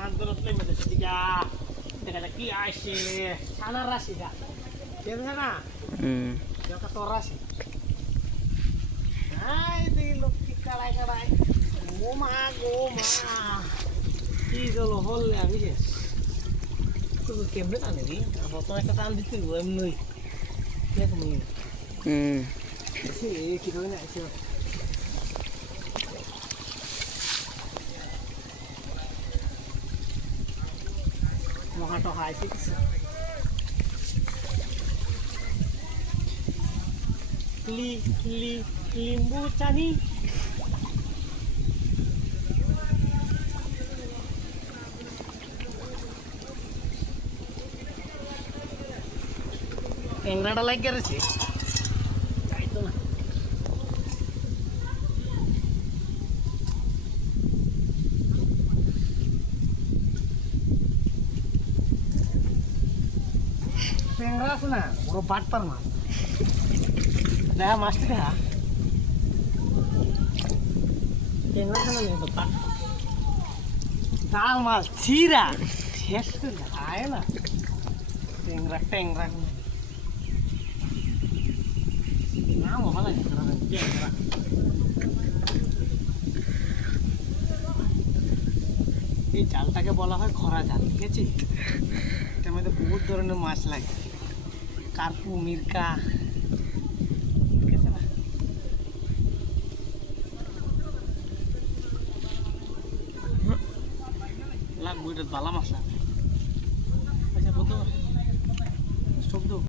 মাছ ধরতে মেতে সেদিকা দেখা যাক কি আসে ছানার রাশি যা দেখছে না দেখা তোর রাশি আই দিই লক্ষ্মী কাড়াই কাড়াই ও মা কি জল হল আমি শেষ তুই কেমনে টানবি প্রথম একটা টান দিতে এমনি দেখ নি কি ধরে না এসে মহাটো হাইছে কিছু limbu cani ট্যাংরাটা লাগ গেছে তাই তো না ট্যাংরা আছে না বড় বাটপার মাছ দেখা মাছটা দেখা ট্যাংরা কেন নেই তো জাল মাছ ছিরা শেষ করে আয় না ট্যাংরা ট্যাংরা নাম ভালো লাগে ট্যাংরা এই জালটাকে বলা হয় খরা জাল ঠিক আছে এটার মধ্যে বহুত ধরনের মাছ লাগে কার্পু মিরকা ঠিক আছে না লাগবো এটা বালা মাছ লাগবে